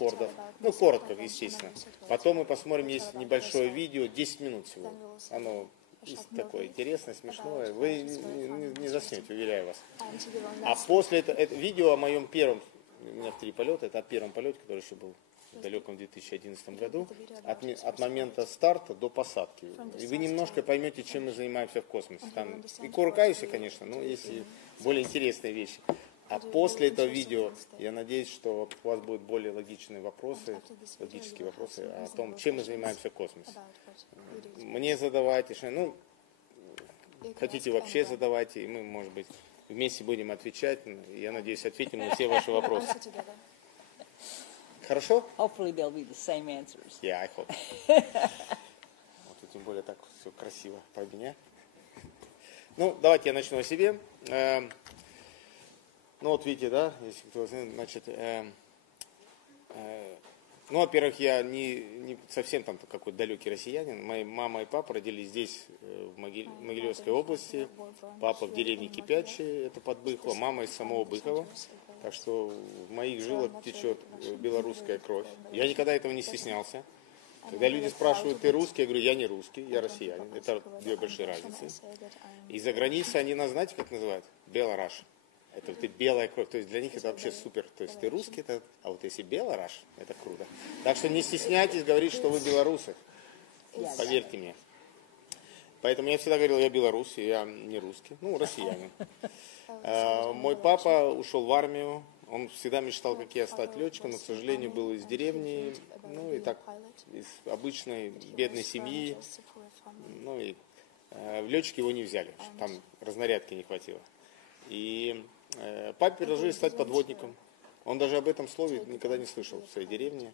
рекордов. Ну, коротко, естественно. Потом мы посмотрим, есть небольшое видео, 10 минут всего. Оно такое интересное, смешное. Вы не заснете, уверяю вас. А после этого видео о моем первом, у меня 3 полета, это о первом полете, который еще был в далеком 2011 году, от момента старта до посадки. И вы немножко поймете, чем мы занимаемся в космосе. Там и кувыркаюсь, конечно, но есть и более интересные вещи. А после этого видео, я надеюсь, что у вас будут более логичные вопросы, логические вопросы о том, чем мы занимаемся в космосе. Мне задавайте, ну, хотите вообще задавайте, и мы, может быть, вместе будем отвечать. Я надеюсь, ответим на все ваши вопросы. Хорошо? Hopefully they'll be the same answers. Yeah, I hope. Вот, и тем более так все красиво про меня. Ну, давайте я начну о себе. Ну, вот видите, да, если кто знает, значит, ну, во-первых, я не совсем там какой-то далекий россиянин. Мои мама и папа родились здесь, в Могилевской области. Папа в деревне Кипячи, это под Быхово, мама из самого Быхова. Так что в моих жилах течет белорусская кровь. Я никогда этого не стеснялся. Когда люди спрашивают, ты русский, я говорю, я не русский, я россиянин. Это 2 большие разницы. И за границей они нас, знаете, как называют? Белораш. Это ты белая кровь. То есть для них это вообще супер. То есть ты русский, а вот если белораш, это круто. Так что не стесняйтесь говорить, что вы белорусы. Поверьте мне. Поэтому я всегда говорил, я белорус, я не русский. Ну, россиянин. Мой папа ушел в армию, он всегда мечтал, как я, стать летчиком, но, к сожалению, был из деревни, ну и так, из обычной бедной семьи, ну и в летчики его не взяли, там разнарядки не хватило. И папе предложили стать подводником, он даже об этом слове никогда не слышал в своей деревне.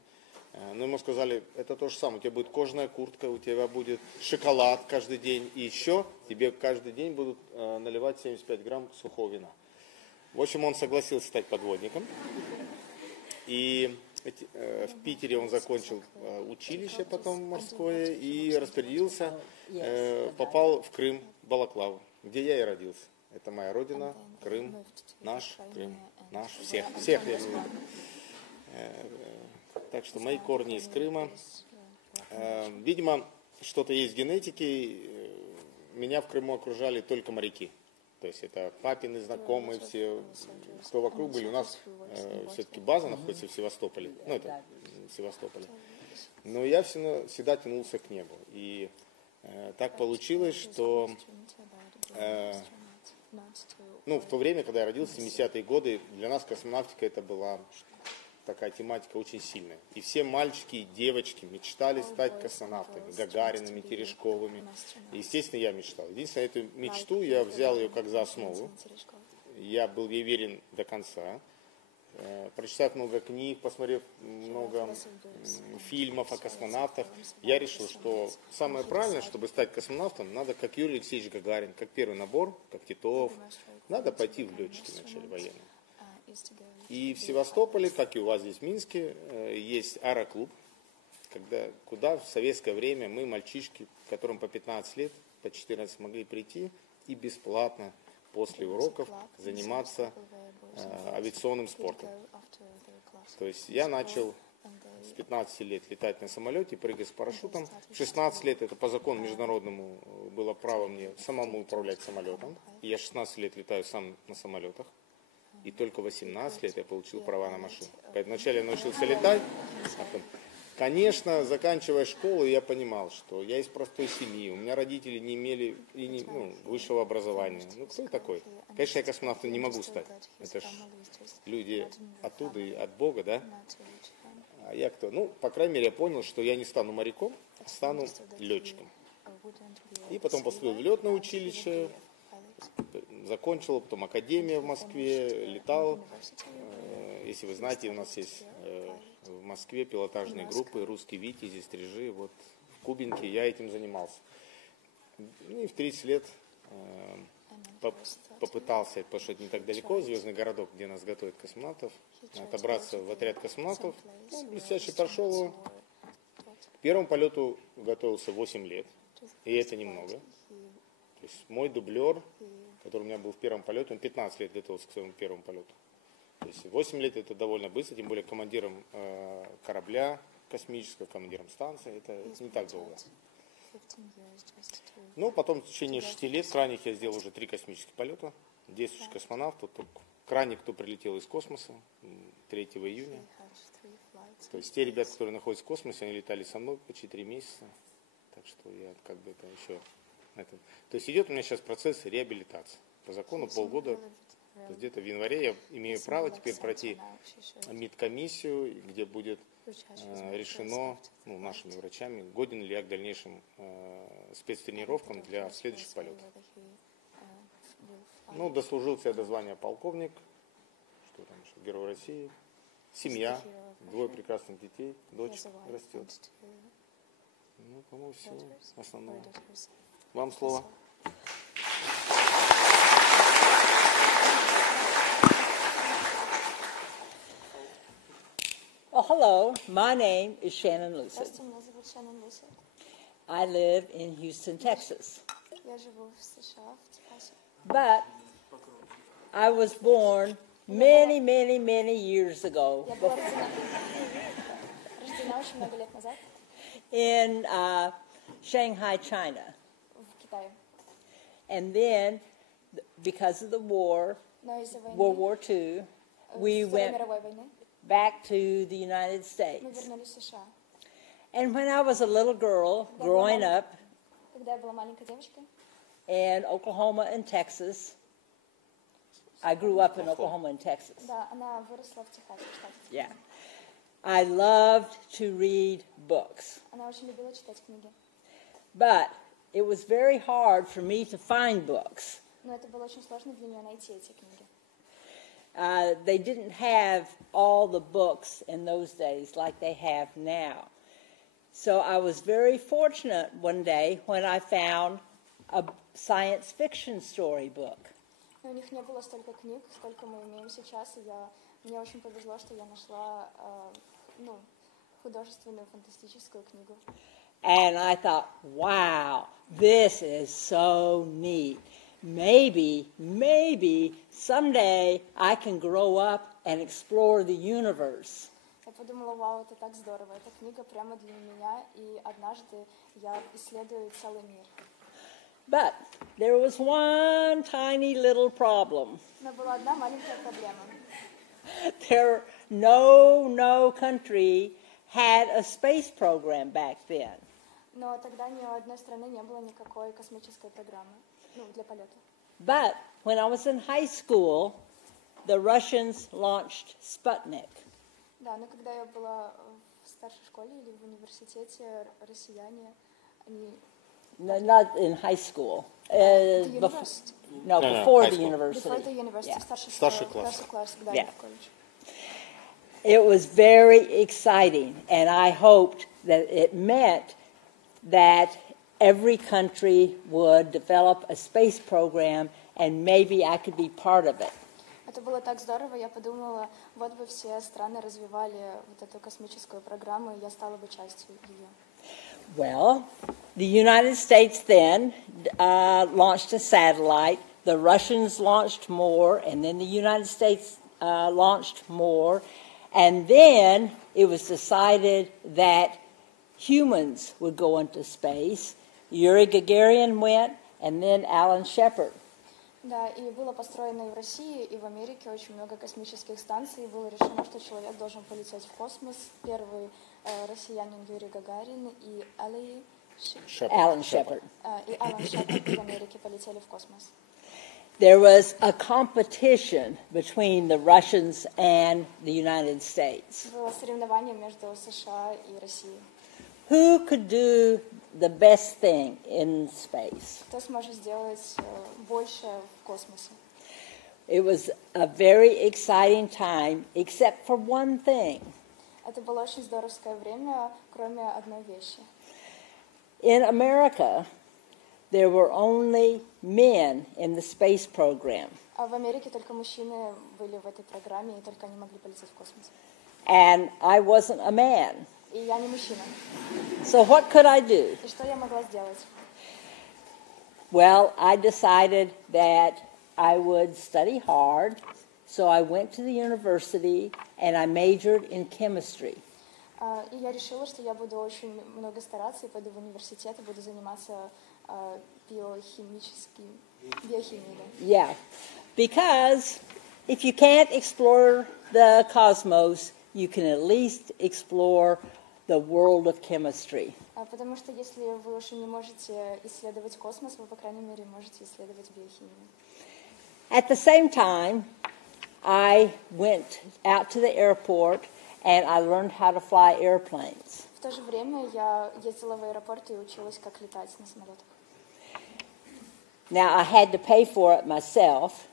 Но ему сказали, это то же самое, у тебя будет кожаная куртка, у тебя будет шоколад каждый день, и еще тебе каждый день будут наливать 75 грамм сухого вина. В общем, он согласился стать подводником. И в Питере он закончил училище потом морское и распределился, попал в Крым, Балаклаву, где я и родился. Это моя родина, Крым, наш, всех я люблю. Так что мои корни из Крыма. Видимо, что-то есть в генетике. Меня в Крыму окружали только моряки. То есть это папины знакомые, все, кто вокруг были. У нас все-таки база находится в Севастополе. Ну, это в Севастополе. Но я всегда тянулся к небу. И так получилось, что в то время, когда я родился, в 70-е годы, для нас космонавтика это была такая тематика очень сильная. И все мальчики и девочки мечтали стать космонавтами, Гагариными, Терешковыми. И, естественно, я мечтал. Единственное, эту мечту я взял ее как за основу. Я был ей верен до конца. Прочитав много книг, посмотрев много фильмов о космонавтах, я решил, что самое правильное, чтобы стать космонавтом, надо, как Юрий Алексеевич Гагарин, как первый набор, как Титов, надо пойти в летчики вначале военные. И в Севастополе, как и у вас здесь в Минске, есть аэроклуб, куда в советское время мы, мальчишки, которым по 15 лет, по 14 могли прийти и бесплатно после уроков заниматься авиационным спортом. То есть я начал с 15 лет летать на самолете, прыгать с парашютом. В 16 лет, это по закону международному, было право мне самому управлять самолетом. И я 16 лет летаю сам на самолетах. И только в 18 лет я получил права на машину. Поэтому вначале я научился летать, а потом... Конечно, заканчивая школу, я понимал, что я из простой семьи, у меня родители не имели высшего образования. Ну, кто я такой? Конечно, я космонавтом не могу стать. Это ж люди оттуда и от Бога, да? А я кто? Ну, по крайней мере, я понял, что я не стану моряком, а стану летчиком. И потом поступил в летное училище, закончил, потом академия в Москве, летал. Если вы знаете, у нас есть в Москве пилотажные группы, русские витязи, стрижи. Вот в Кубинке я этим занимался. И в 30 лет попытался, потому что это не так далеко, звездный городок, где нас готовят космонавтов, отобраться в отряд космонавтов. Блестяще прошел его. К первому полету готовился 8 лет, и это немного. То есть мой дублер, который у меня был в первом полете, он 15 лет готовился к своему первому полету. То есть 8 лет это довольно быстро, тем более командиром корабля космического, командиром станции, это не так долго. Ну, потом в течение 6 лет крайних я сделал уже 3 космических полета. Действующий космонавт, крайний, кто прилетел из космоса 3 июня. То есть те ребята, которые находятся в космосе, они летали со мной по 4 месяца. Так что я как бы это еще... То есть идет у меня сейчас процесс реабилитации. По закону полгода, то есть где-то в январе я имею право теперь пройти медкомиссию, где будет решено нашими врачами, годен ли я к дальнейшим спецтренировкам для следующих полетов. Ну, дослужился я до звания полковник, что там еще, Герой России, семья, 2 прекрасных детей, дочь растет. Ну, по-моему, все основное. Вам слово. Well, hello. My name is Shannon Lucid. Здравствуйте, меня зовут Шеннон Лусид. I live in Houston, Texas. Я живу в США, в Техасе. But I was born many, many, many years ago Я была рождена очень много лет назад in Shanghai, China. в Китае. And then, because of the war, Но из-за World войны, War II, we Второй went мировой войны, back to the United мы States. вернулись в США. And when I was a little girl growing up Когда я была маленькой девочкой, in Oklahoma and Texas, I grew up in Oklahoma and Texas. да, она выросла в Техасе, в штате. Yeah. I loved to read books, Она очень любила читать книги. but it was very hard for me to find books. Но это было очень сложно для нее найти эти книги. They didn't have all the books in those days like they have now. So I was very fortunate one day when I found a science fiction storybook. Но у них не было столько книг, сколько мы имеем сейчас, и мне очень повезло, что я нашла художественную фантастическую книгу. And I thought, wow, this is so neat. Maybe someday I can grow up and explore the universe. Я подумала, вау, это так здорово, эта книга прямо для меня, и однажды я исследую целый мир. But there was one tiny little problem. Но была одна маленькая проблема. No country had a space program back then. Но тогда ни у одной страны не было никакой космической программы, для полета. But when I was in high school, the Russians launched Sputnik. Да, но когда я была в старшей школе или в университете, россияне, они... No, not in high school. The university. No, No, before high the school. university. Before the university, Yeah. Старший класс. да, Yeah. в колледж. It was very exciting, and I hoped that it meant that every country would develop a space program, and maybe I could be part of it. Это было так здорово, я подумала, вот бы все страны развивали вот эту космическую программу, и я стала бы частью ее. Well, the United States then launched a satellite. The Russians launched more, and then the United States launched more. And then it was decided that humans would go into space. Yuri Gagarin went, and then Alan Shepard. Да, и было построено и в России, и в Америке очень много космических станций, и было решено, что человек должен полететь в космос. Первый россиянин Юрий Гагарин и Alan Shepard. И Алан Шепард из Америки полетели в космос. There was a competition between the Russians and the United States. Было соревнование между США и Россией. Who could do the best thing in space? Кто сможет сделать больше в космосе? It was a very exciting time, except for one thing. Это было очень здоровское время, кроме одной вещи. In America, there were only men in the space program. А в Америке только мужчины были в этой программе, и только они могли полететь в космос. And I wasn't a man. И я не мужчина. So what could I do? И что я могла сделать? Well, I decided that I would study hard So I went to the university and I majored in chemistry. И я решила, что я буду очень много стараться и пойду в университет и буду заниматься биохимией. Yeah, because if you can't explore the cosmos, you can at least explore the world of chemistry. Потому что если вы уже не можете исследовать космос, вы, по крайней мере, можете исследовать биохимию. At the same time, I went out to the airport and I learned how to fly airplanes. В то же время я ездила в аэропорт и училась, как летать на самолетах. Now, I had to pay for it myself.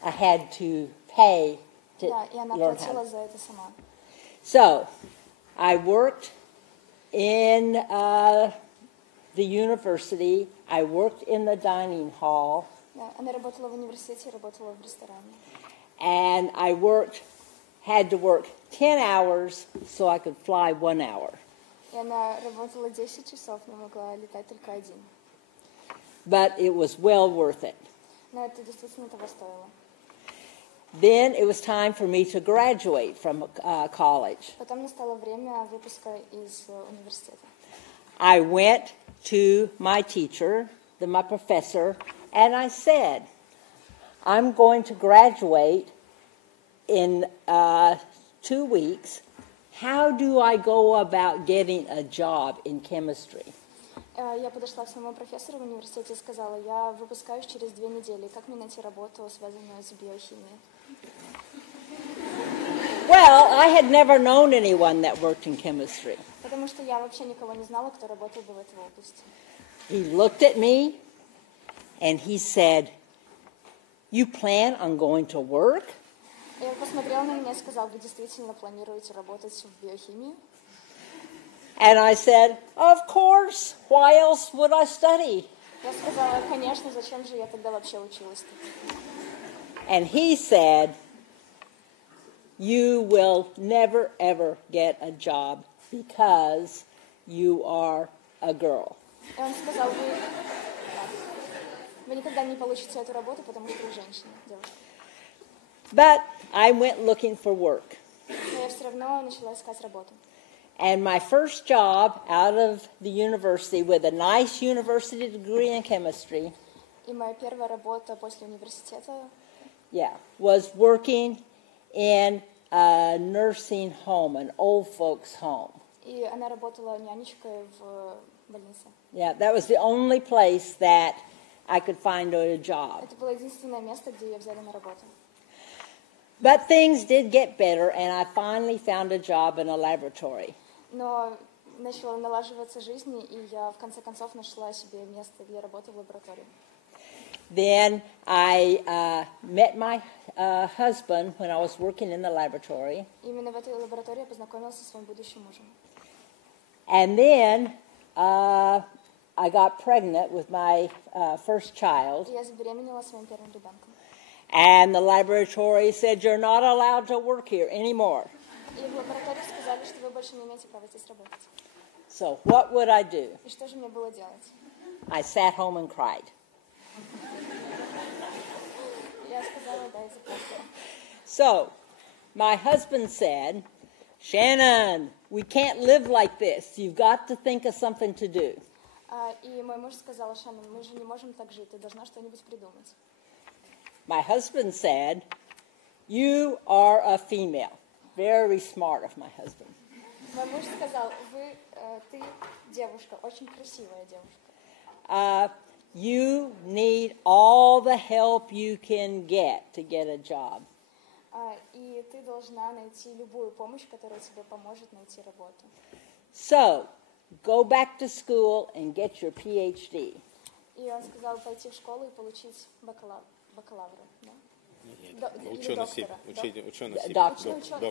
I had to pay to Да, и она learn how. платила за это сама. So, I worked in the university. I worked in the dining hall. Да, она работала в университете, работала в ресторане. And I had to work 10 hours so I could fly 1 hour. И она работала 10 часов, но могла летать только 1. But it was well worth it. Но это действительно того стоило. Then it was time for me to graduate from college. Потом настало время выпуска из университета. I went to my teacher, my professor, and I said, I'm going to graduate in 2 weeks. How do I go about getting a job in chemistry? Я подошла к своему профессору в университете и сказала, я выпускаюсь через 2 недели. Как мне найти работу, связанную с биохимией? Well, I had never known anyone that worked in chemistry. Потому что я вообще никого не знала, кто работал бы в этой области. He looked at me and he said, you plan on going to work? Я посмотрел на меня и сказал, вы действительно планируете работать в биохимии? And I said, of course, why else would I study? Я сказала, конечно, зачем же я тогда вообще училась-то? And he said, you will never ever get a job because you are a girl. И он сказал, вы никогда не получите эту работу, потому что вы женщина, девушка. But I went looking for work. Но я все равно начала искать работу. And my first job out of the university with a nice university degree in chemistry, И моя первая работа после университета was working in a nursing home, an old folks' home. И она работала нянечкой в больнице. Yeah, that was the only place that I could find a job. Это было единственное место, где ее взяли на работу. But things did get better, and I finally found a job in a laboratory. Но начала налаживаться жизнь, и я в конце концов нашла себе место для работы в лаборатории. Then I met my husband when I was working in the laboratory. Именно в этой лаборатории я познакомилась со своим будущим мужем. And then I got pregnant with my first child. И я забеременела своим первым ребенком. And the laboratory said, you're not allowed to work here anymore. И в лаборатории сказали, что вы больше не имеете права здесь работать. So what would I do? И что же мне было делать? I sat home and cried. Я сказала, да, и заплакала. So my husband said, Shannon, we can't live like this. You've got to think of something to do. И мой муж сказал, Шаннон, мы же не можем так жить, ты должна что-нибудь придумать. My husband said, you are a female. Very smart of my husband. Мой муж сказал, ты девушка, очень красивая девушка. You need all the help you can get to get a job. И ты должна найти любую помощь, которая тебе поможет найти работу. So, go back to school and get your PhD. И он сказал пойти в школу и получить бакалавра, да? Ученую степень.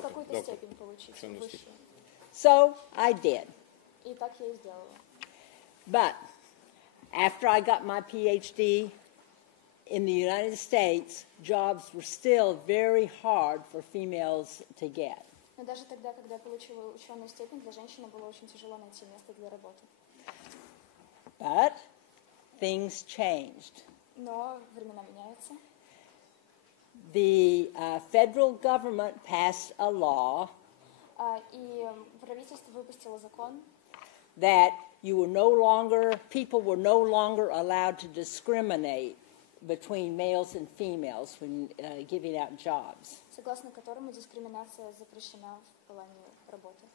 Какую-то степень получить высшую. So, I did. И так я и сделала. But, after I got my PhD in the United States, jobs were still very hard for females to get. Но даже тогда, когда я получила ученую степень, для женщины было очень тяжело найти место для работы. But things changed. Но времена меняются. the federal government passed a law И правительство выпустило закон, that people were no longer allowed to discriminate between males and females when giving out jobs. согласно которому дискриминация запрещена в плане работы.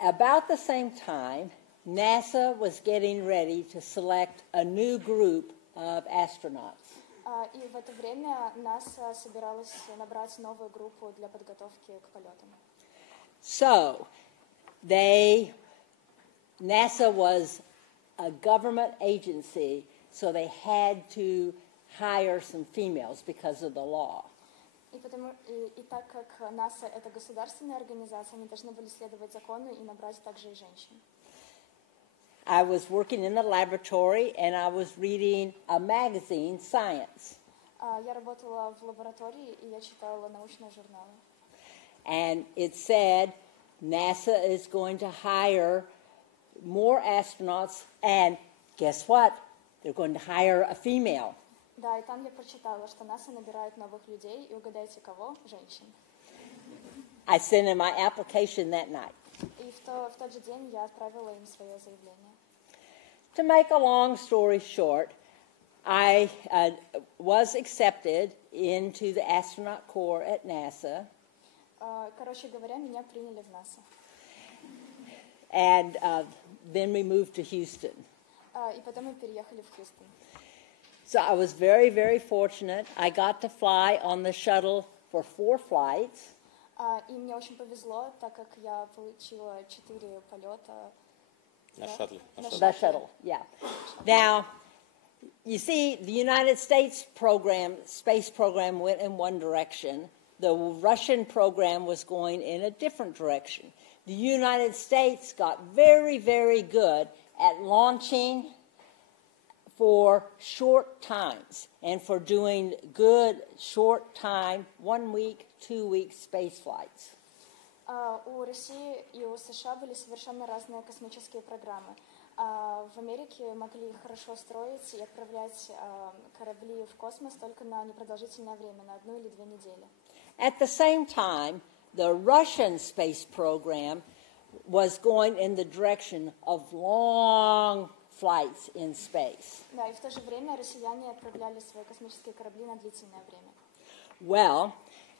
About the same time, NASA was getting ready to select a new group of astronauts. И в это время НАСА собиралась набрать новую группу для подготовки к полетам. So, NASA was a government agency, so they had to hire some females because of the law. И так как НАСА это государственная организация, они должны были следовать закону и набрать также и женщин. I was working in the laboratory and I was reading a magazine, Science. Я работала в лаборатории, и я читала научные журналы. And it said NASA is going to hire more astronauts, and guess what? They're going to hire a female. Да, и там я прочитала, что НАСА набирает новых людей, и угадайте кого? Женщин. I sent in my application that night. И в тот же день я отправила им свое заявление. To make a long story short, I was accepted into the astronaut corps at NASA. Короче говоря, меня приняли в НАСА. And then we moved to Houston. И потом мы переехали в Хьюстон. So I was very, very fortunate. I got to fly on the shuttle for 4 flights. И мне очень повезло, так как я получила 4 полета На шаттле. The shuttle, yeah. Now, you see, the United States space program went in one direction. The Russian program was going in a different direction. The United States got very, very good at launching for short times and for doing good short time, 1 week, 2 week space flights. У России и у США были совершенно разные космические программы. В Америке могли хорошо строить и отправлять корабли в космос только на непродолжительное время, на 1 или 2 недели. At the same time, the Russian space program was going in the direction of long flights in space. Да, и в то же время россияне отправляли свои космические корабли на длительное время. Well,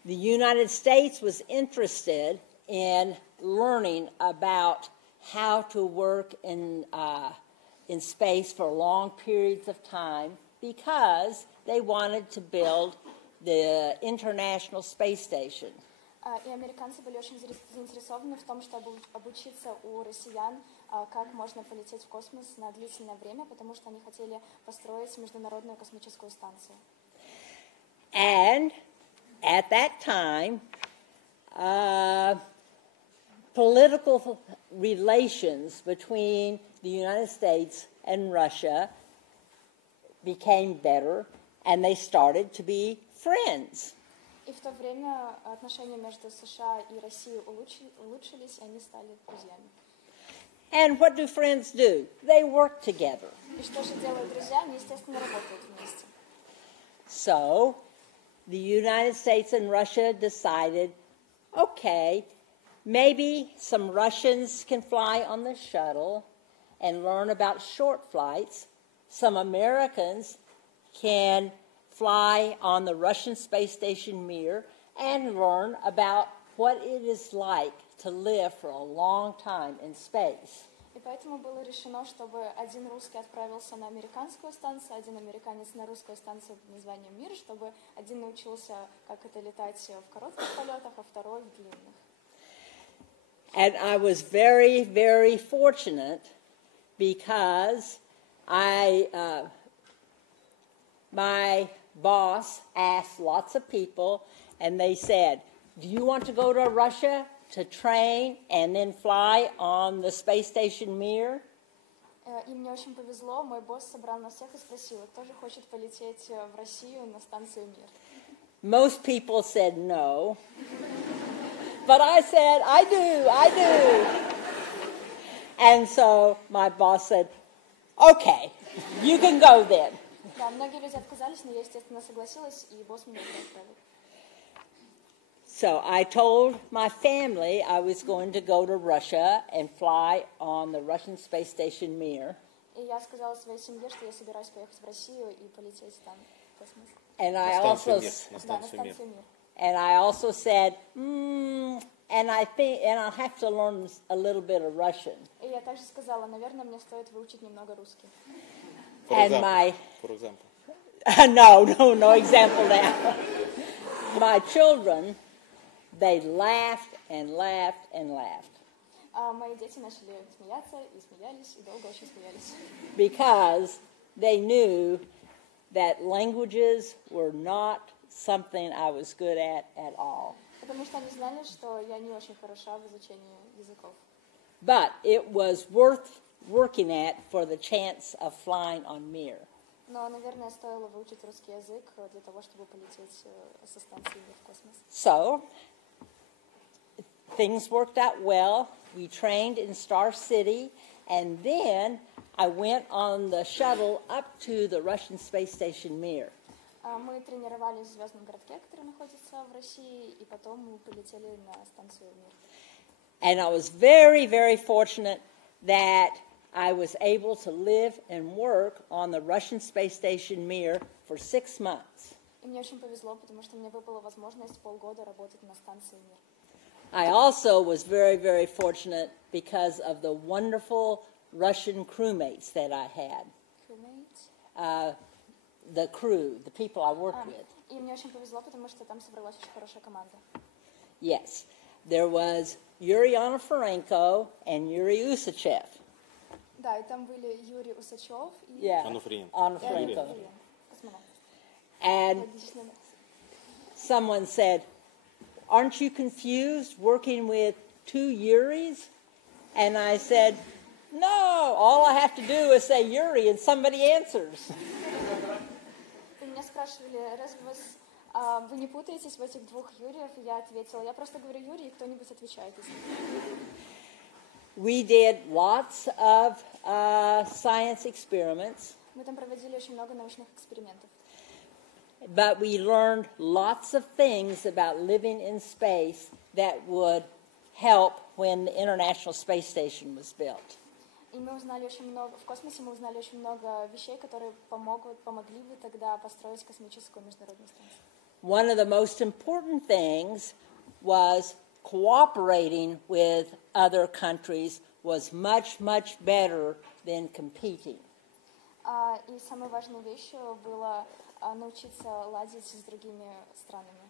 the United States was interested in learning about how to work in space for long periods of time because they wanted to build the International Space Station. И американцы были очень заинтересованы в том, чтобы обучиться у россиян, как можно полететь в космос на длительное время, потому что они хотели построить международную космическую станцию. And at that time, political relations between the United States and Russia became better, and they started to be friends. И в то время отношения между США и Россией улучшились, и они стали друзьями. And what do friends do? They work together. И что же делают друзья? Они, естественно, работают вместе. So, the United States and Russia decided, okay, maybe some Russians can fly on the shuttle and learn about short flights. Some Americans can fly on the Russian space station Mir and learn about what it is like to live for a long time in space. И поэтому было решено, чтобы один русский отправился на американскую станцию, один американец на русскую станцию под названием Мир, чтобы один научился, как это летать в коротких полетах, а второй в длинных. And I was very, very fortunate because my boss asked lots of people, and they said, do you want to go to Russia to train and then fly on the space station Mir? И мне очень повезло, мой босс собрал нас всех и спросил, кто же хочет полететь в Россию на станцию Мир. Most people said no, but I said, I do. And so my boss said, okay, you can go then. Да, многие люди отказались, но я, естественно, согласилась, и босс меня туда отправил. So I told my family I was going to go to Russia and fly on the Russian space station Mir. И я сказала своей семье, что я собираюсь поехать в Россию и полететь там в космос. And На I станцию also Мир. На Да, на станцию Мир. станцию Мир. and I also said, and I'll have to learn a little bit of Russian. И я также сказала, наверное, мне стоит выучить немного русский. For example. No example now. My children, they laughed and laughed and laughed А мои дети начали смеяться и смеялись, и долго очень смеялись. because they knew that languages were not something I was good at all. Потому что они знали, что я не очень хороша в изучении языков. But it was worth working at for the chance of flying on Mir. Но, наверное, стоило выучить русский язык для того, чтобы полететь со станции Мир в космос. So, things worked out well. We trained in Star City, and then I went on the shuttle up to the Russian space station Mir. Мы тренировались в звездном городке, который находится в России, и потом мы полетели на станцию Мир. And I was very, very fortunate that I was able to live and work on the Russian space station Mir for 6 months. И мне очень повезло, потому что мне выпала возможность полгода работать на станции Мир. I also was very, very fortunate because of the wonderful Russian crewmates that I had. Crewmate. The crew, the people I worked with. И мне очень повезло, потому что там собралась очень хорошая команда. Yes. There was Yuri Onoforenko and Yuri Usachev. Да, и там были Юрий Усачев и Yeah. Onufrienko. Onofrenko. космонавт. And Логично, да. someone said, "Aren't you confused working with 2 Yuris?" And I said, "No, all I have to do is say Yuri and somebody answers." И меня спрашивали, разве вы не путаетесь в этих двух Юриев? И я ответила, я просто говорю Юрий, и кто-нибудь отвечает. We did lots of science experiments, Мы там проводили очень много научных экспериментов. but we learned lots of things about living in space that would help when the International Space Station was built. И мы узнали очень много, в космосе мы узнали очень много вещей, которые помогли бы тогда построить космическую международную станцию. One of the most important things was cooperating with other countries was much, much better than competing. И самой важной вещью было научиться ладить с другими странами.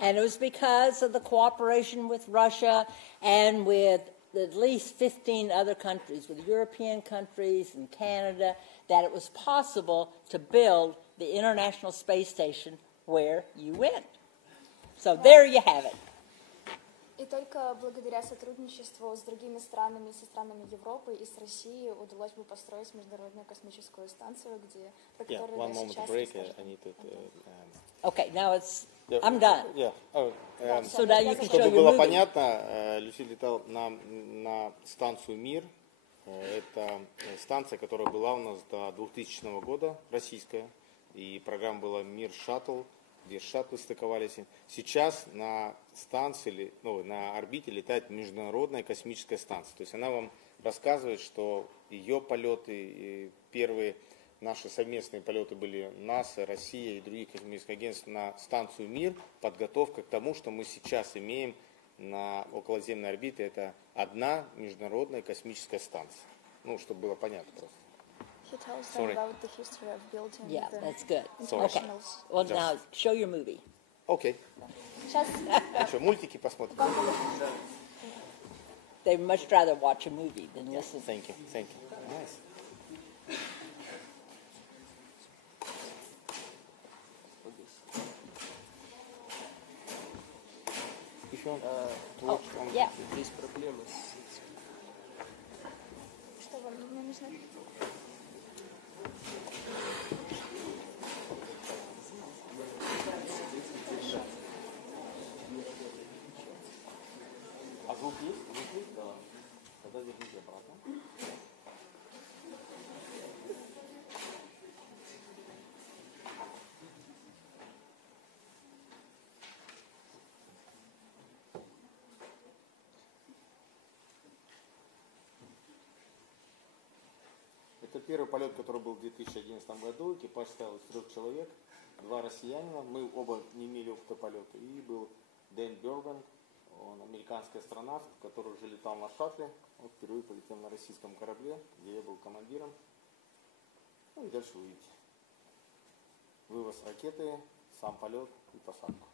And it was because of the cooperation with Russia and with at least 15 other countries, with European countries and Canada, that it was possible to build the International Space Station where you went. So there you have it. И только благодаря сотрудничеству с другими странами, со странами Европы и с Россией удалось бы построить международную космическую станцию, про Yeah, которую one да, moment сейчас break. расскажем. I need to. Okay, now I'm done. Yeah. So now you can show Чтобы your было movie. понятно, Люси летал на станцию Мир. Это станция, которая была у нас до 2000 года, российская. И программа была Мир Шаттл, где шаттлы стыковались. Сейчас на станции, на орбите летает Международная космическая станция. То есть она вам рассказывает, что ее полеты, первые наши совместные полеты были НАСА, Россия и других космических агентств на станцию Мир. Подготовка к тому, что мы сейчас имеем на околоземной орбите. Это одна международная космическая станция. Чтобы было понятно просто. He tells Sorry. them about the history of building Yeah, the that's good. Sorry. Okay. internationals. Well, now show your movie. Окей. Сейчас Что, мультики посмотрим? They'd much rather watch a movie than listen. Thank you. Nice. If you want to watch one- Yeah. Есть проблемы с что вам нужно? А звук есть? Звук есть? Да. Тогда верните обратно. первый полет, который был в 2011 году, экипаж состоял из 3 человек, 2 россиянина, мы оба не имели опыта полета, и был Дэн Бёрбен, он американский астронавт, который уже летал на шаттле, он впервые полетел на российском корабле, где я был командиром. Ну и дальше вы видите. Вывоз ракеты, сам полет и посадку.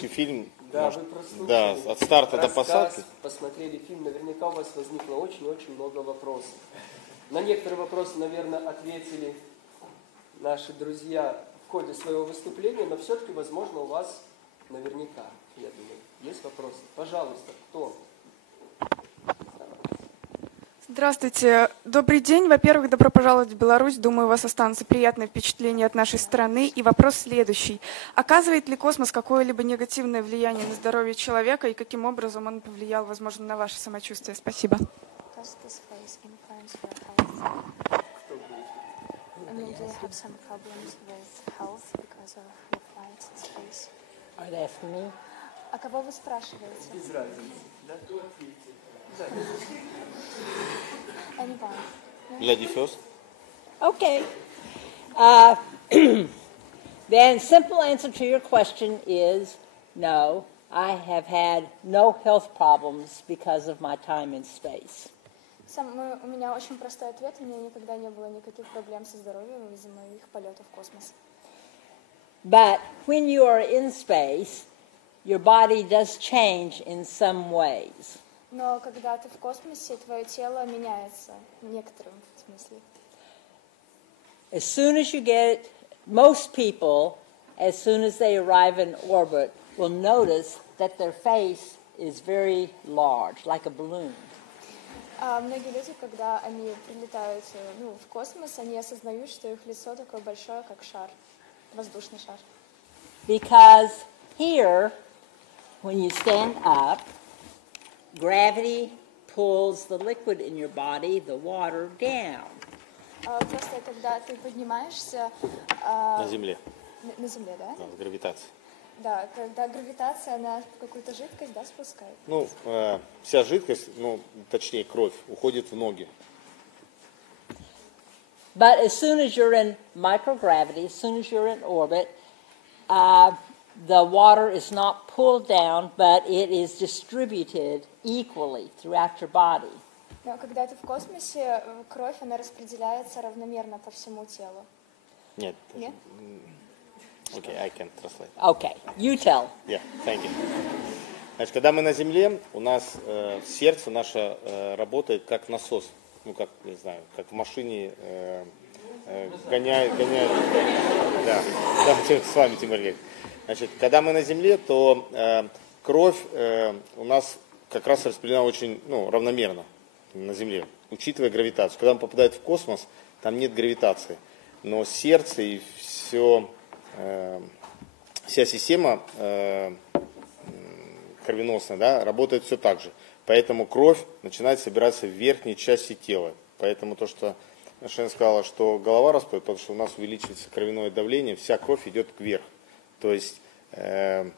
посмотрите фильм. Да, Может, вы прослушали да, от старта до рассказ, посадки. посмотрели фильм, наверняка у вас возникло очень-очень много вопросов. На некоторые вопросы, наверное, ответили наши друзья в ходе своего выступления, но все-таки, возможно, у вас наверняка, я думаю, есть вопросы. Пожалуйста, кто? Здравствуйте. Добрый день. Во-первых, добро пожаловать в Беларусь. Думаю, у вас останутся приятные впечатления от нашей страны. И вопрос следующий. Оказывает ли космос какое-либо негативное влияние на здоровье человека и каким образом он повлиял, возможно, на ваше самочувствие? Спасибо. Does this place influence your health? I mean, do you have some problems with health because of your flights in space? Are they asking me? А кого вы спрашиваете? Без разницы. Да? Anyone? Lady first. Okay. The simple answer to your question is no. I have had no health problems because of my time in space. У меня очень простой ответ. У меня никогда не было никаких проблем со здоровьем из-за моих полетов в космос. But when you are in space, your body does change in some ways. Но когда ты в космосе, твое тело меняется в некотором смысле. As soon as you get, most people, as soon as they arrive in orbit, will notice that their face is very large, like a balloon. Многие люди, когда они прилетают в космос, они осознают, что их лицо такое большое, как шар, воздушный шар. Because here, when you stand up, gravity pulls the liquid in your body, the water, down. Просто когда ты поднимаешься На Земле. на Земле, да? Да, с гравитацией. Да, когда гравитация, она какую-то жидкость, да, спускает. Ну, вся жидкость, точнее кровь, уходит в ноги. But as soon as you're in microgravity, as soon as you're in orbit, the water is not pulled down, but it is distributed equally throughout your body. Но когда ты в космосе, кровь, она распределяется равномерно по всему телу. Нет. Нет? Okay, I can translate. Okay, you tell. Yeah, thank you. Значит, когда мы на Земле, у нас сердце наше работает как насос. Ну, как, не знаю, как в машине гоняет. Да, с вами, Тимур Ильич. Значит, когда мы на Земле, то кровь у нас как раз распределена очень равномерно на Земле, учитывая гравитацию. Когда он попадает в космос, там нет гравитации. Но сердце и вся система кровеносная, да, работает все так же. Поэтому кровь начинает собираться в верхней части тела. Поэтому то, что Шен сказала, что голова расходит, потому что у нас увеличивается кровяное давление, вся кровь идет вверх. То есть вот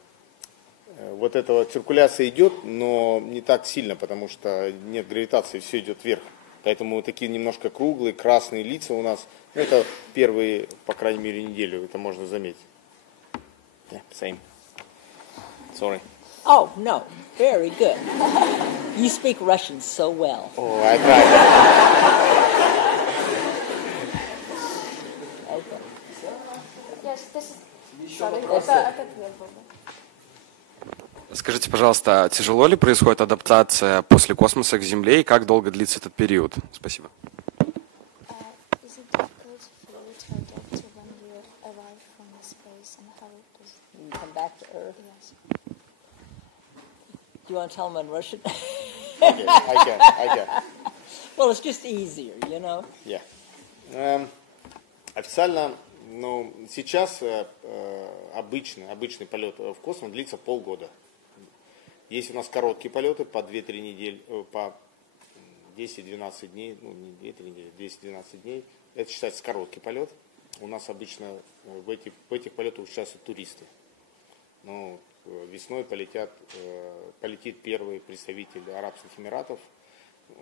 эта циркуляция идет, но не так сильно, потому что нет гравитации, все идет вверх. Поэтому такие немножко круглые, красные лица у нас. Это первые, по крайней мере, неделю, это можно заметить. Yeah, same. Sorry. Oh, no, very good. You speak Russian so well. Oh, I tried. Okay. Yes, this is... Еще Sorry, вопросы? это ответ был. Скажите, пожалуйста, тяжело ли происходит адаптация после космоса к Земле и как долго длится этот период? Спасибо. Is it difficult for you to adapt to when you arrive from the space and how does... You come back to Earth. Yes. Do you want to tell them in Russian? Okay, I can. Well, it's just easier, you know. Yeah. Официально, сейчас обычный полет в космос длится полгода. Есть у нас короткие полеты по 2-3 недели, по 10-12 дней, не 2-3 недели, 10-12 дней. Это считается короткий полет. У нас обычно в этих полетах участвуют туристы. Весной полетит первый представитель Арабских Эмиратов.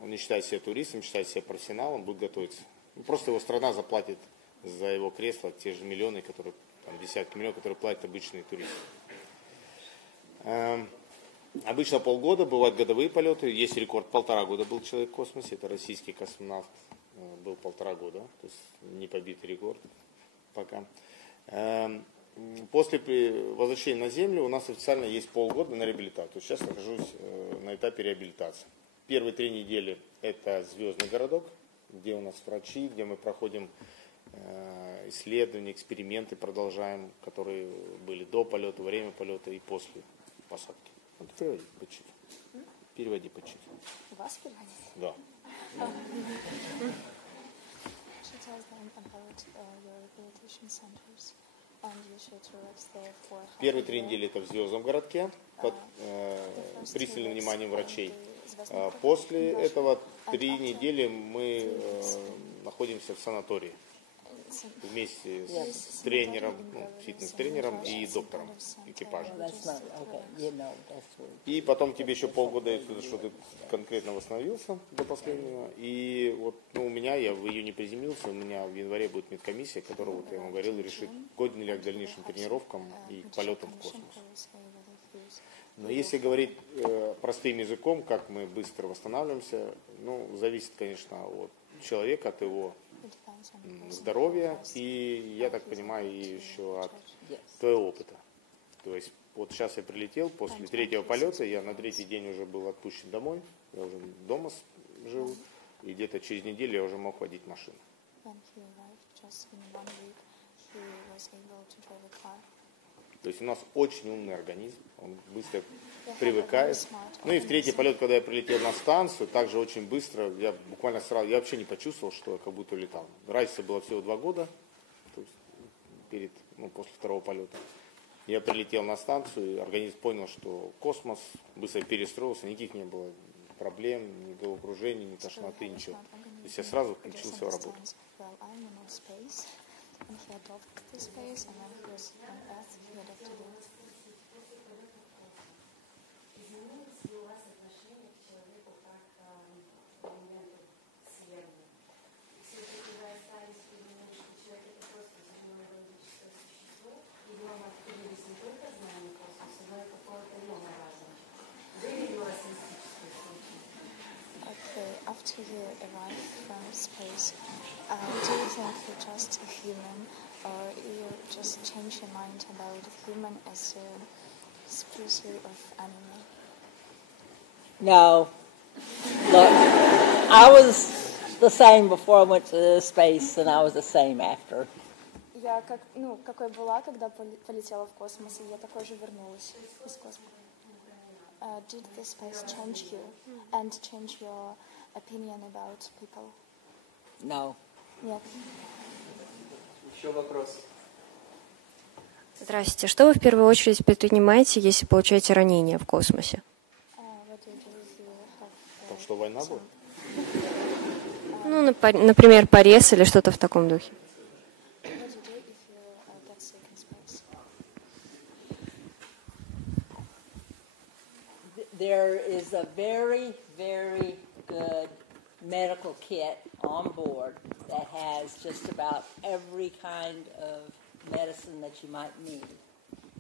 Он не считает себя туристом, считает себя профессионалом, будет готовиться. Просто его страна заплатит за его кресло те же миллионы, десятки миллионов, которые платят обычные туристы. Обычно полгода, бывают годовые полеты. Есть рекорд, 1,5 года был человек в космосе. Это российский космонавт, был 1,5 года. То есть не побитый рекорд пока. После возвращения на Землю у нас официально есть полгода на реабилитацию. Сейчас нахожусь на этапе реабилитации. Первые 3 недели это звездный городок, где у нас врачи, где мы проходим исследования, эксперименты продолжаем, которые были до полета, во время полета и после посадки. Вот переводи по чуть. Переводи по чуть. Вас переводить? Да. She tells them about your rehabilitation centers, and you should relax there for half Первые a 3 year. недели это в звездном городке под The first 2 пристальным weeks вниманием are врачей. the звездный После городок. этого And 3 after недели мы 3 weeks, находимся в санатории it's вместе Yes. с тренером, фитнес-тренером и доктором экипажа. Well, that's not, okay, you know, that's what. И потом тебе еще полгода, что ты конкретно восстановился до последнего. И вот у меня, я в июне приземлился, у меня в январе будет медкомиссия, которая, вот я вам говорил, решит, годен ли я к дальнейшим тренировкам и к полетам в космос. Но если говорить простым языком, как мы быстро восстанавливаемся, зависит, конечно, от человека, от его здоровья и, я так понимаю, и еще от твоего опыта. То есть вот сейчас я прилетел, после 3-го полета, я на 3-й день уже был отпущен домой, я уже дома жил, и где-то через неделю я уже мог водить машину. То есть у нас очень умный организм, он быстро привыкает. Ну и в 3-й полет, когда я прилетел на станцию, также очень быстро, я буквально сразу, я вообще не почувствовал, что я как будто летал. Разница была всего 2 года, то есть после 2-го полета. Я прилетел на станцию, и организм понял, что космос, быстро перестроился, никаких не было проблем, ни головокружения, ни тошноты, ничего. То есть я сразу включился в работу. And he adopted the space, and when he was on Earth, he adopted it. Изменилось ли у вас отношение к человеку как к элементу Вселенной? Все-таки вы остались в понимании, что человек это просто земное биологическое существо, или вам открылись не только знания космоса, но и какого-то иного разума? Были ли у вас мистические случаи? Okay, after you arrive from space, do you think you're just a human, or you just change your mind about human as a species of animal? No. Look, I was the same before I went to space, and I was the same after. Я какой была, когда полетела в космос, и я такой же вернулась из космоса. Did the space change you and change your opinion about people? No. Нет. Еще вопрос. Здравствуйте. Что вы в первую очередь предпринимаете, если получаете ранение в космосе? What do you do if you have, Потому что война будет. Ну, например, порез или что-то в таком духе. what do you do if you get sick in space? There is a very, very good medical kit on board that has just about every kind of medicine that you might need.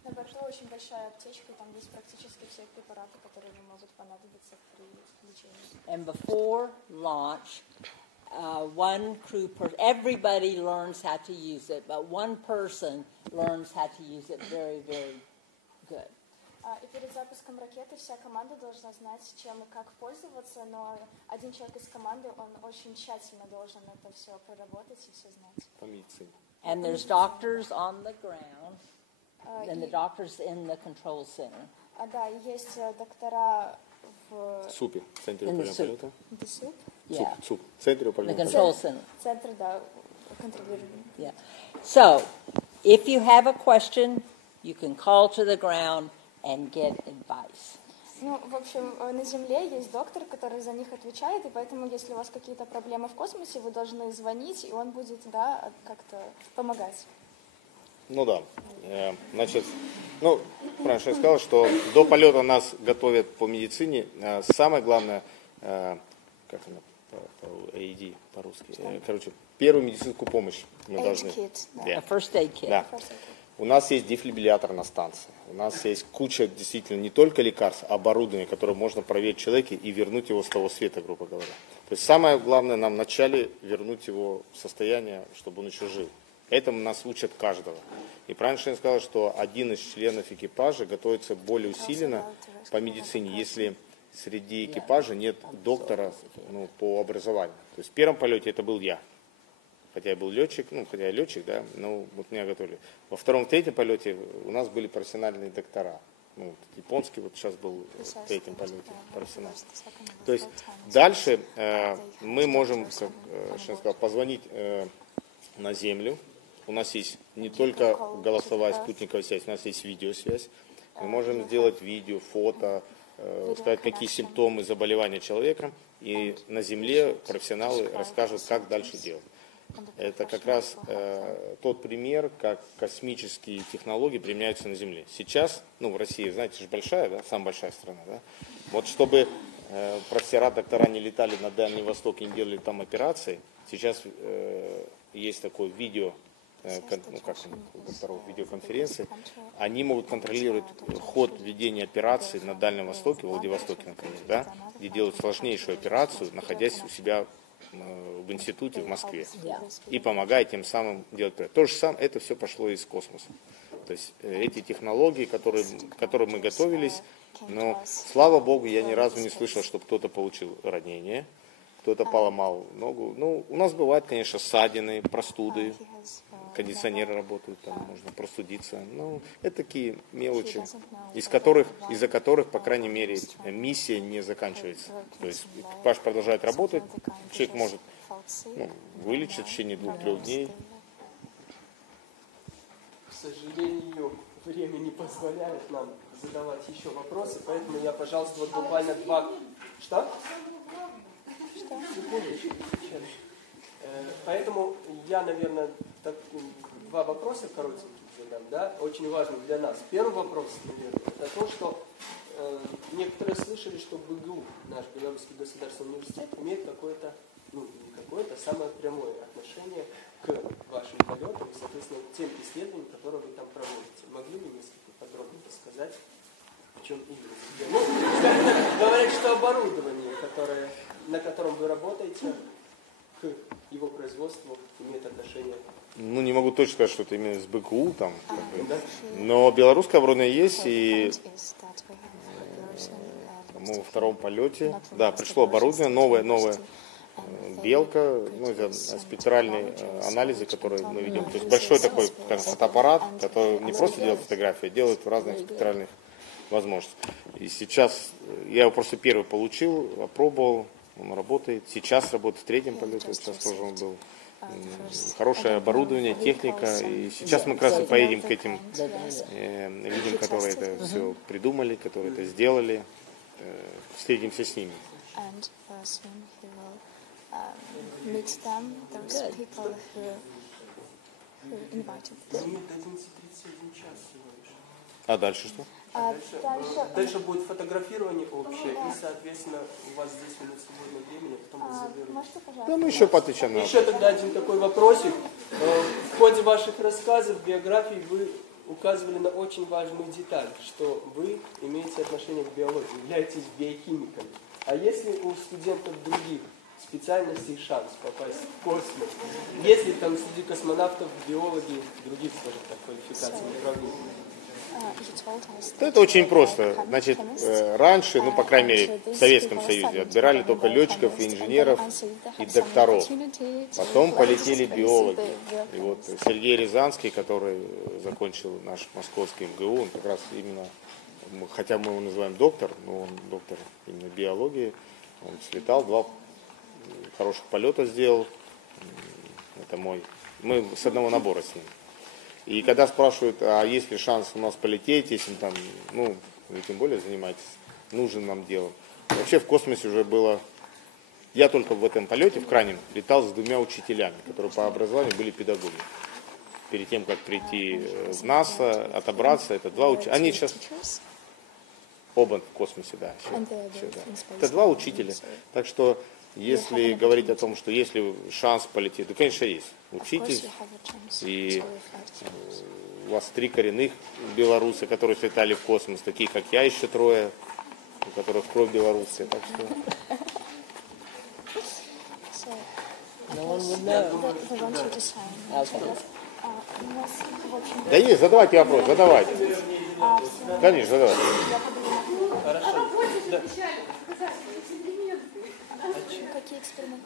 На борту очень большая аптечка, там есть практически все препараты, которые вам могут понадобиться при лечении. And before launch, one crew person, everybody learns how to use it, but one person learns how to use it very, very good. И перед запуском ракеты вся команда должна знать, чем и как пользоваться, но один человек из команды, он очень тщательно должен это все проработать и все знать. По медицине. And there's doctors on the ground, and the doctors in the control center. Да, и есть доктора в СУПе, в центре In the управления soup. полета. ДСУП, Yeah, СУП, в центре the управления полета. control center. центр, да, контролирования. Yeah. So, if you have a question, you can call to the ground and get advice. Ну, в общем, на Земле есть доктор, который за них отвечает, и поэтому, если у вас какие-то проблемы в космосе, вы должны звонить, и он будет, да, как-то помогать. Ну да. Значит, правильно, что я сказал, что до полета нас готовят по медицине. Самое главное, как она по AED по-русски, короче, первую медицинскую помощь мы должны. Aid-kit, да. Yeah. A first aid kit. Да. У нас есть дефибриллятор на станции. У нас есть куча действительно не только лекарств, а оборудования, которое можно проверить человека и вернуть его с того света, грубо говоря. То есть самое главное нам вначале вернуть его в состояние, чтобы он еще жил. Этому нас учат каждого. И правильно Шен сказал, что один из членов экипажа готовится более усиленно по медицине, если среди экипажа нет доктора по образованию. То есть в первом полете это был я. Хотя я был летчик, хотя я летчик, да, но вот меня готовили. Во втором, третьем полете у нас были профессиональные доктора. Японский вот сейчас был в третьем полете профессиональный. То есть дальше мы можем, как Шен сказал, позвонить на Землю. У нас есть не только голосовая спутниковая связь, у нас есть видеосвязь. Мы можем сделать видео, фото, сказать, какие симптомы заболевания человека. И на Земле профессионалы расскажут, как дальше делать. Это как раз тот пример, как космические технологии применяются на Земле. Сейчас, в России, знаете, же большая, да, самая большая страна, да. Вот чтобы профессора, доктора не летали на Дальний Восток и не делали там операции, сейчас есть такое видео, видеоконференции, они могут контролировать ход ведения операций на Дальнем Востоке, в Владивостоке, например, да, где делают сложнейшую операцию, находясь у себя в институте в Москве, и помогая тем самым делать. То же самое, это все пошло из космоса. То есть эти технологии, к которым мы готовились, но, слава Богу, я ни разу не слышал, что кто-то получил ранение, кто-то поломал ногу. У нас бывают, конечно, ссадины, простуды, кондиционеры работают, там можно простудиться. Это такие мелочи, из-за которых, по крайней мере, миссия не заканчивается. То есть экипаж продолжает работать, человек может вылечить в течение 2-3 дней. К сожалению, время не позволяет нам задавать еще вопросы, поэтому я, пожалуйста, вот буквально 2... Что? Поэтому я, наверное, 2 вопроса коротеньких задам, да, очень важных для нас. Первый вопрос, наверное, это то, что некоторые слышали, что БГУ, наш Белорусский государственный университет, имеет какое-то, самое прямое отношение к вашим полетам и, соответственно, тем исследованиям, которые вы там проводите. Могли бы несколько подробно рассказать, в чем именно? Говорят, что оборудование, на котором вы работаете, к его производству имеет отношение? Не могу точно сказать, что это именно с БКУ там, но белорусское оборудование есть, и во втором полете, да, пришло оборудование, новое, белка, это спектральные анализы, которые мы ведем. То есть большой такой, скажем, фотоаппарат, который не просто делает фотографии, а делает в разных спектральных возможностях. И сейчас, я его просто первый получил, опробовал, он работает. Сейчас работает в третьем полете, сейчас тоже он был. Хорошее оборудование, техника. И сейчас мы как раз и поедем к этим людям, которые это все придумали, которые это сделали. Встретимся с ними. А дальше что? Дальше будет фотографирование общее, и, соответственно, у вас 10 минут свободного времени, потом вы заберете. Да, мы еще поотвечаем. Еще тогда один такой вопросик. В ходе ваших рассказов, биографии, вы указывали на очень важную деталь, что вы имеете отношение к биологии, являетесь биохимиком. А если у студентов других специальностей шанс попасть в космос, если там среди космонавтов биологи других, скажем так, квалификаций направлений? Это очень просто. Значит, раньше, по крайней мере, в Советском Союзе отбирали только летчиков, инженеров и докторов. Потом полетели биологи. И вот Сергей Рязанский, который закончил наш московский МГУ, он как раз именно, хотя мы его называем доктор, но он доктор именно биологии, он слетал, 2 хороших полета сделал. Это мы с одного набора с ним. И когда спрашивают, а есть ли шанс у нас полететь, если там, вы тем более занимаетесь нужным нам делом. Вообще в космосе уже было, я только в этом полете, в крайнем, летал с 2 учителями, которые по образованию были педагоги. Перед тем, как прийти в НАСА, отобраться, это 2 учителя. Они сейчас оба в космосе, да. Еще, да. Это 2 учителя. Так что, если говорить о том, что есть ли шанс полететь, то, конечно, есть. Учитесь, и у вас 3 коренных белоруса, которые слетали в космос, такие как я, еще 3, у которых кровь белорусская. Так что... У нас, в общем, Да есть, задавайте вопрос, задавайте. всё. Конечно, задавайте. Я подумала, Хорошо. Да. какие эксперименты?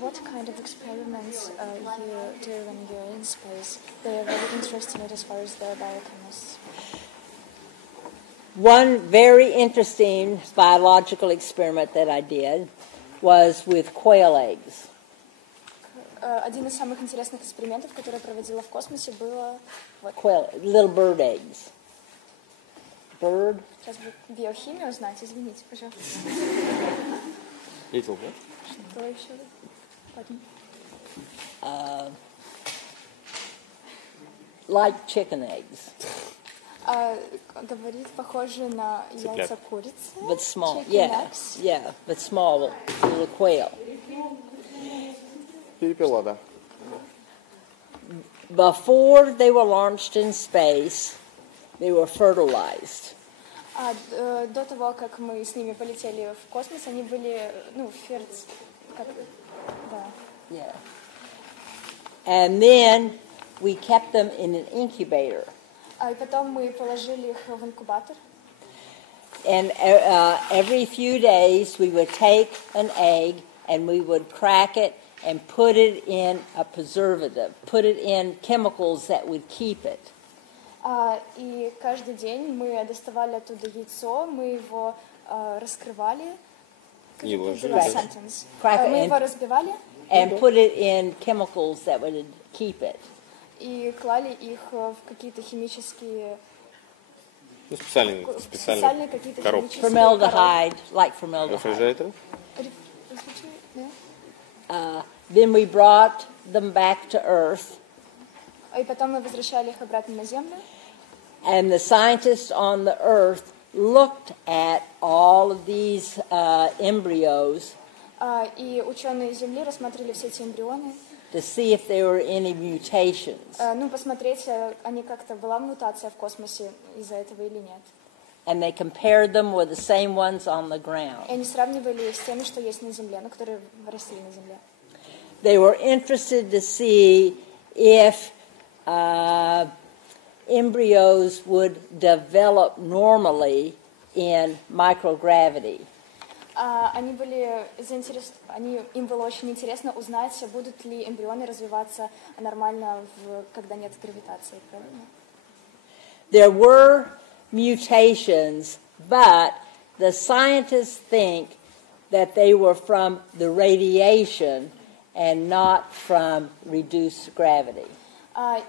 What kind of experiments you do when you're in space? They are very interesting as far as their biochemists. One very interesting biological experiment that I did was with quail eggs. Один из самых интересных экспериментов, который я проводила в космосе, было вот, Little bird eggs. Bird? сейчас бы биохимию знать, извините, пожалуйста. Видел, да? Что еще? Like chicken eggs, Говорит, похоже на яйца курицы. but small. Chicken Yeah, eggs. yeah, but small, little quail. Перепела, да. Before they were launched in space, they were fertilized. До того, как мы с ними полетели в космос, они были, да. Yeah. And then we kept them in an incubator. И потом мы положили их в инкубатор. And every few days we would take an egg and we would crack it and put it in a preservative, put it in chemicals that would keep it. И каждый день мы доставали оттуда яйцо, мы его раскрывали. И вложили. Мы его разбивали And put it in chemicals that would keep it. и клали их в какие-то химические, Ну, специальные специальные какие-то коробки. химические коробки. Formaldehyde, like formaldehyde. Рефрижераторы? Then we brought them back to Earth, И потом мы возвращали их обратно на Землю. and the scientists on the Earth looked at all of these embryos И ученые Земли рассмотрели все эти эмбрионы. to see if there were any mutations. Посмотреть, они как-то была мутация в космосе из-за этого или нет. And they compared them with the same ones on the И ground. они сравнивали с теми, что есть на Земле, которые росли на Земле. They were interested to see if embryos would develop normally in microgravity. Им было очень интересно узнать, будут ли эмбрионы развиваться нормально, когда нет гравитации, правильно? There were mutations, but the scientists think that they were from the radiation and not from reduced gravity.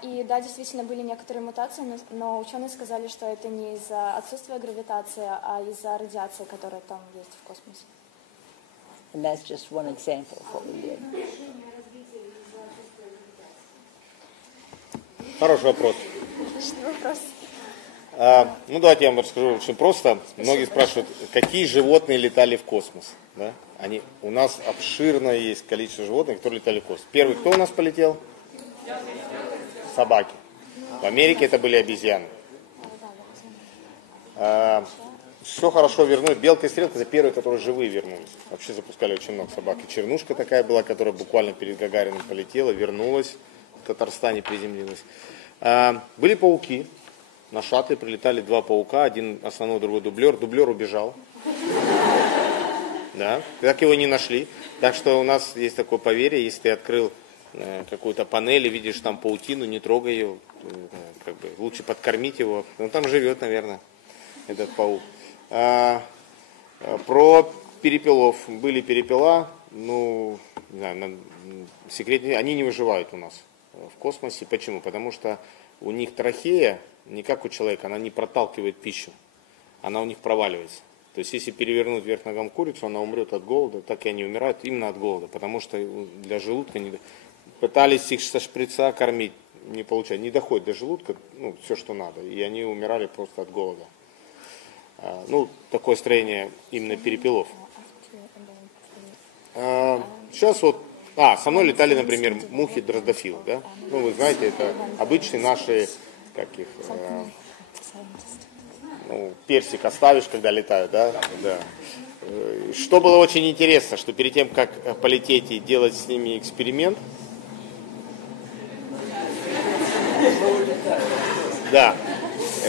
И да, действительно были некоторые мутации, но ученые сказали, что это не из-за отсутствия гравитации, а из-за радиации, которая там есть в космосе. And that's just one example of what we did. Хороший вопрос. Вопрос. Ну, давайте я вам расскажу очень просто. Многие спрашивают, какие животные летали в космос. Да? У нас обширное есть количество животных, которые летали в космос. Первый, кто у нас полетел? Собаки. В Америке это были обезьяны. Все хорошо вернулись. Белка и стрелка — это первые, которые живые вернулись. Вообще запускали очень много собак. И чернушка такая была, которая буквально перед Гагариным полетела, вернулась, в Татарстане приземлилась. Были пауки. На шаттле прилетали два паука, один основной, другой дублер. Дублер убежал. Да, так его не нашли. Так что у нас есть такое поверье, если ты открыл какую-то панель и видишь там паутину, не трогай ее, как бы лучше подкормить его. Он там живет, наверное, этот паук. Про перепелов. Были перепела, ну, не знаю, секрет, они не выживают у нас в космосе. Почему? Потому что у них трахея, не как у человека, она не проталкивает пищу, она у них проваливается. То есть, если перевернуть вверх ногам курицу, она умрет от голода, так и они умирают именно от голода, потому что для желудка не... Пытались их со шприца кормить, не получается, не доходит до желудка, ну, все, что надо, и они умирали просто от голода. Ну, такое строение именно перепелов. Сейчас вот, со мной летали, например, мухи дроздофилы, да? Ну, вы знаете, это обычные наши, как их, персик оставишь, когда летают, да? Да. Что было очень интересно, что перед тем, как полететь и делать с ними эксперимент, Да.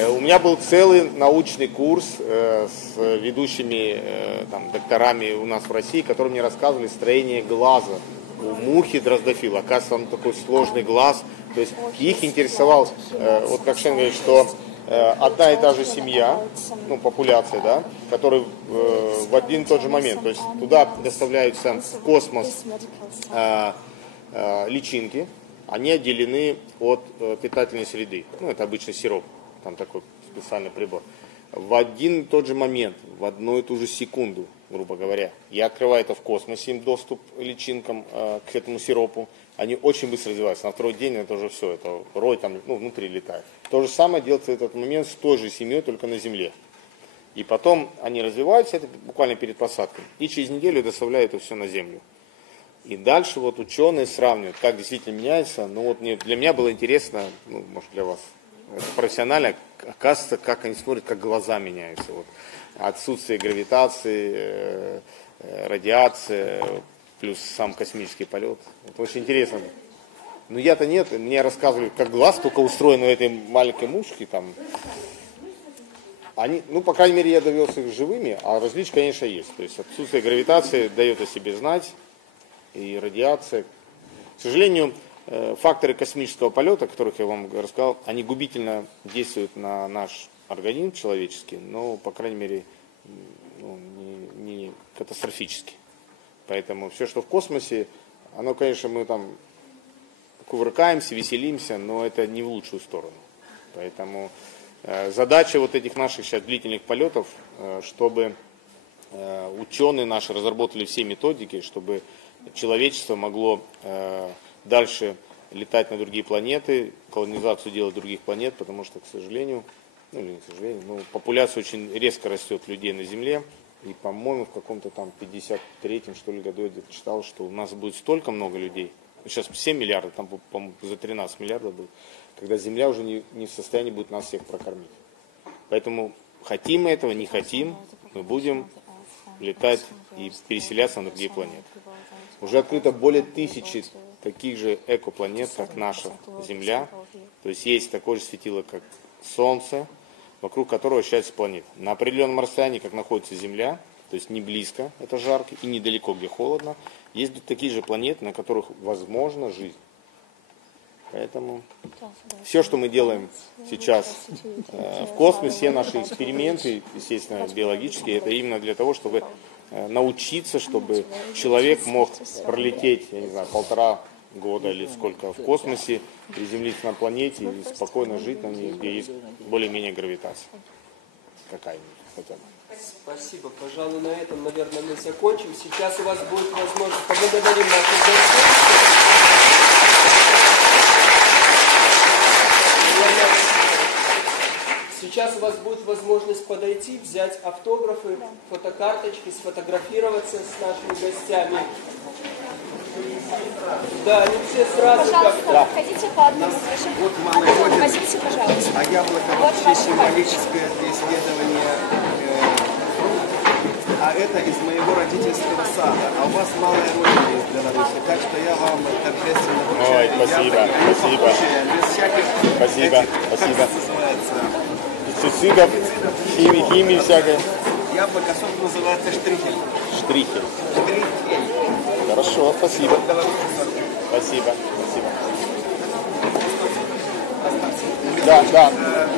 У меня был целый научный курс с ведущими там, докторами у нас в России, которые мне рассказывали строение глаза у мухи дроздофила. Оказывается, он такой сложный глаз. То есть их интересовал, вот как Шен говорит, что одна и та же семья, ну, популяция, да, которые в один и тот же момент, то есть туда доставляются в космос личинки, они отделены от питательной среды. Ну, это обычно сироп, там такой специальный прибор. В один и тот же момент, в одну и ту же секунду, грубо говоря, я открываю это в космосе, им доступ личинкам к этому сиропу. Они очень быстро развиваются. На второй день это уже все, это рой там, ну, внутри летает. То же самое делается в этот момент с той же семьей, только на Земле. И потом они развиваются, это буквально перед посадкой. И через неделю доставляют это все на Землю. И дальше вот ученые сравнивают, как действительно меняется. Ну вот для меня было интересно, ну, может для вас, профессионально, оказывается, как они смотрят, как глаза меняются. Вот. Отсутствие гравитации, радиация, плюс сам космический полет. Это очень интересно. Но я-то нет, мне рассказывали, как глаз только устроен у этой маленькой мушки. Там. Они, ну, по крайней мере, я довез их живыми, а различия, конечно, есть. То есть отсутствие гравитации дает о себе знать, и радиация. К сожалению, факторы космического полета, о которых я вам рассказал, они губительно действуют на наш организм человеческий, но, по крайней мере, ну, не катастрофически. Поэтому все, что в космосе, оно, конечно, мы там кувыркаемся, веселимся, но это не в лучшую сторону. Поэтому задача вот этих наших сейчас длительных полетов, чтобы ученые наши разработали все методики, чтобы человечество могло дальше летать на другие планеты, колонизацию делать других планет, потому что, к сожалению, ну или не к сожалению, но популяция очень резко растет людей на Земле. И, по-моему, в каком-то там 53-м, что ли, году я где-то читал, что у нас будет столько много людей. Сейчас 7 миллиардов, там, по-моему, за 13 миллиардов будет, когда Земля уже не в состоянии будет нас всех прокормить. Поэтому хотим мы этого, не хотим, мы будем летать и переселяться на другие планеты. Уже открыто более 1000 таких же экопланет, как наша Земля. То есть есть такое же светило, как Солнце, вокруг которого вращается планета. На определенном расстоянии, как находится Земля, то есть не близко, это жарко, и недалеко, где холодно, есть такие же планеты, на которых возможна жизнь. Поэтому все, что мы делаем сейчас в космосе, все наши эксперименты, естественно, биологические, это именно для того, чтобы научиться, чтобы человек мог пролететь, я не знаю, 1,5 года или сколько в космосе, приземлиться на планете и спокойно жить на ней, где есть более-менее гравитация. Какая-нибудь хотя бы. Спасибо. Пожалуй, на этом, наверное, мы закончим. Сейчас у вас будет возможность поблагодарим наших гостей. Сейчас у вас будет возможность подойти, взять автографы, фотокарточки, сфотографироваться с нашими гостями. Да, не все сразу. Пожалуйста, ходите по одному. Возьмите, пожалуйста. А яблоко вообще символическое исследование, а это из моего родительского сада. А у вас малая родина из Беларуси, так что я вам торжественно вручаю. Ой, спасибо, спасибо. Без всяких Спасибо, этих, спасибо. как называется, Пестицидов, химии всякой. яблоко, сорт называется штрихель. Штрихель. Штрихель. Хорошо, спасибо. Белорусский сорт. Спасибо, спасибо. Да.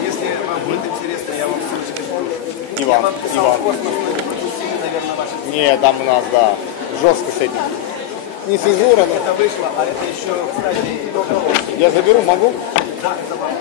Если вам будет интересно, я вам ссылочку скину. И вам, Я вам и писал вам. космос, но не пропустили, наверное, ваши цифры. Нет, там у нас, да, жестко с этим. Не цензура, но Это вышло, а это еще, кстати, я заберу, могу? да, это вам.